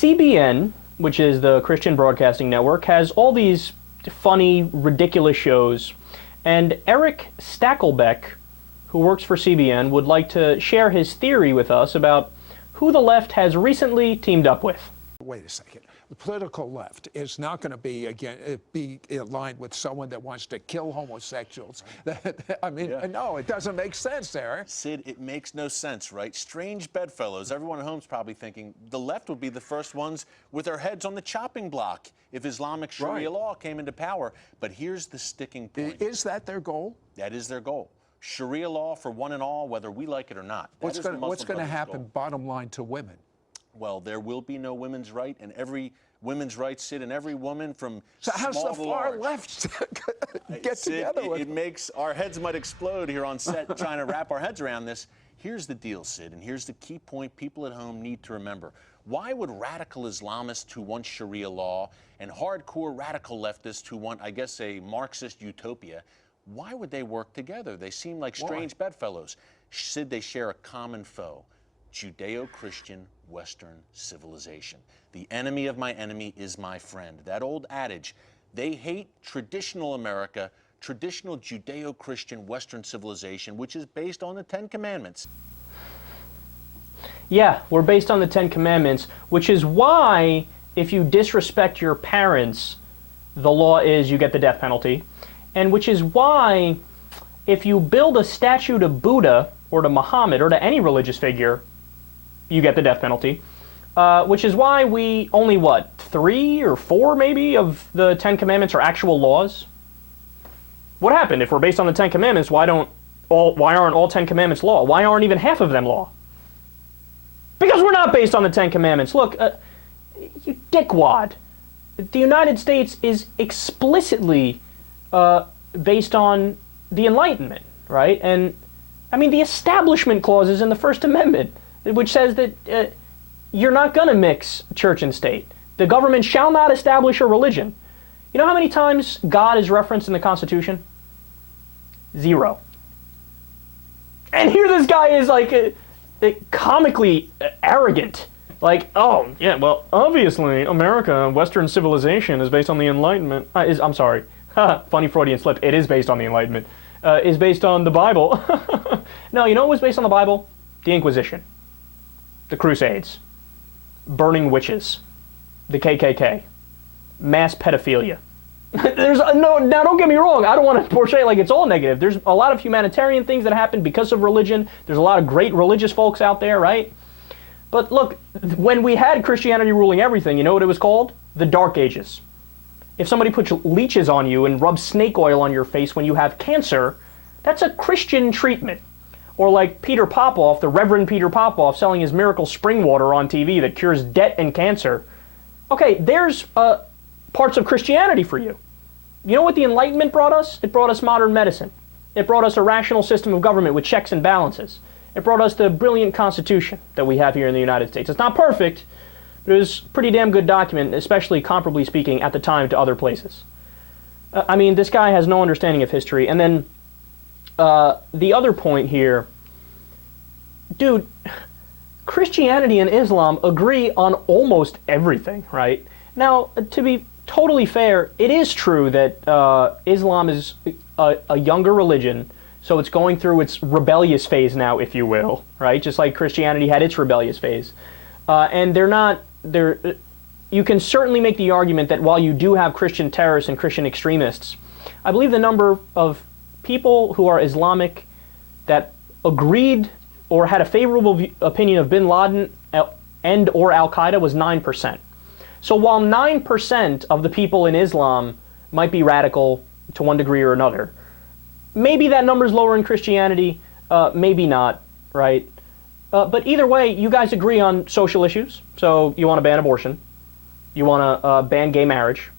CBN, which is the Christian Broadcasting Network, has all these funny, ridiculous shows, and Erick Stakelbeck, who works for CBN, would like to share his theory with us about who the left has recently teamed up with. Wait a second. The political left is not going to be aligned with someone that wants to kill homosexuals. I mean, no, it doesn't make sense, Eric. Sid, it makes no sense, right? Strange bedfellows. Everyone at home's probably thinking the left would be the first ones with their heads on the chopping block if Islamic Sharia law came into power. But here's the sticking point. Is that their goal? That is their goal. Sharia law for one and all, whether we like it or not. What's going to happen, bottom line, to women? Well, there will be no women's right, and every women's right, Sid, and every woman from so how's small the to far large. left get Sid, together with it makes our heads might explode here on set trying to wrap our heads around this. Here's the deal, Sid, and here's the key point people at home need to remember. Why would radical Islamists who want Sharia law and hardcore radical leftists who want, I guess, a Marxist utopia, why would they work together? They seem like strange bedfellows. Sid, they share a common foe. Judeo-Christian Western civilization. The enemy of my enemy is my friend. That old adage. They hate traditional America, traditional Judeo-Christian Western civilization, which is based on the Ten Commandments. Yeah, we're based on the Ten Commandments, which is why if you disrespect your parents, the law is you get the death penalty, and which is why if you build a statue to Buddha or to Muhammad or to any religious figure, you get the death penalty, which is why we only, 3 or 4 maybe of the Ten Commandments are actual laws? What happened? If we're based on the Ten Commandments, why aren't all 10 Commandments law? Why aren't even half of them law? Because we're not based on the Ten Commandments. Look, you dickwad. The United States is explicitly based on the Enlightenment, right? And, I mean, the Establishment Clause is in the First Amendment, which says that you're not going to mix church and state. The government shall not establish a religion. You know how many times God is referenced in the Constitution? 0. And here this guy is like comically arrogant. Like, oh, yeah, well, obviously America, Western civilization is based on the Enlightenment. I'm sorry. Funny Freudian slip. It is based on the Enlightenment. Is based on the Bible. No, you know what was based on the Bible? The Inquisition. The Crusades, burning witches, the KKK, mass pedophilia. Now don't get me wrong, I don't want to portray it like it's all negative. There's a lot of humanitarian things that happen because of religion. There's a lot of great religious folks out there, right? But look, when we had Christianity ruling everything, you know what it was called? The Dark Ages. If somebody puts leeches on you and rubs snake oil on your face when you have cancer, that's a Christian treatment. Or like Peter Popoff, the Reverend Peter Popoff, selling his miracle spring water on TV that cures debt and cancer. Okay, there's parts of Christianity for you. You know what the Enlightenment brought us? It brought us modern medicine. It brought us a rational system of government with checks and balances. It brought us the brilliant Constitution that we have here in the United States. It's not perfect, but it was a pretty damn good document, especially comparably speaking at the time to other places. I mean, this guy has no understanding of history. And then the other point here, dude, Christianity and Islam agree on almost everything, right? Now, to be totally fair, it is true that Islam is a younger religion, so it's going through its rebellious phase now, if you will, right? Just like Christianity had its rebellious phase. And you can certainly make the argument that while you do have Christian terrorists and Christian extremists, I believe the number of people who are Islamic that agreed or had a favorable opinion of bin Laden and or Al-Qaeda was 9%. So while 9% of the people in Islam might be radical to one degree or another, maybe that number is lower in Christianity, maybe not, right? But either way, you guys agree on social issues. So you want to ban abortion. You want to ban gay marriage.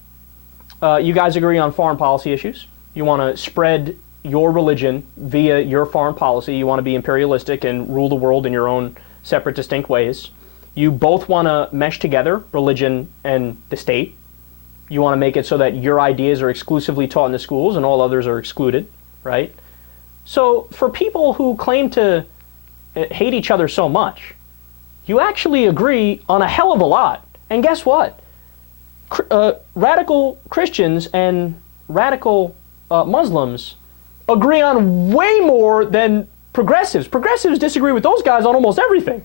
You guys agree on foreign policy issues. You want to spread your religion via your foreign policy. You want to be imperialistic and rule the world in your own separate, distinct ways. You both want to mesh together religion and the state. You want to make it so that your ideas are exclusively taught in the schools and all others are excluded, right? So for people who claim to hate each other so much, you actually agree on a hell of a lot. And guess what? Radical Christians and radical Muslims agree on way more than progressives. Progressives disagree with those guys on almost everything.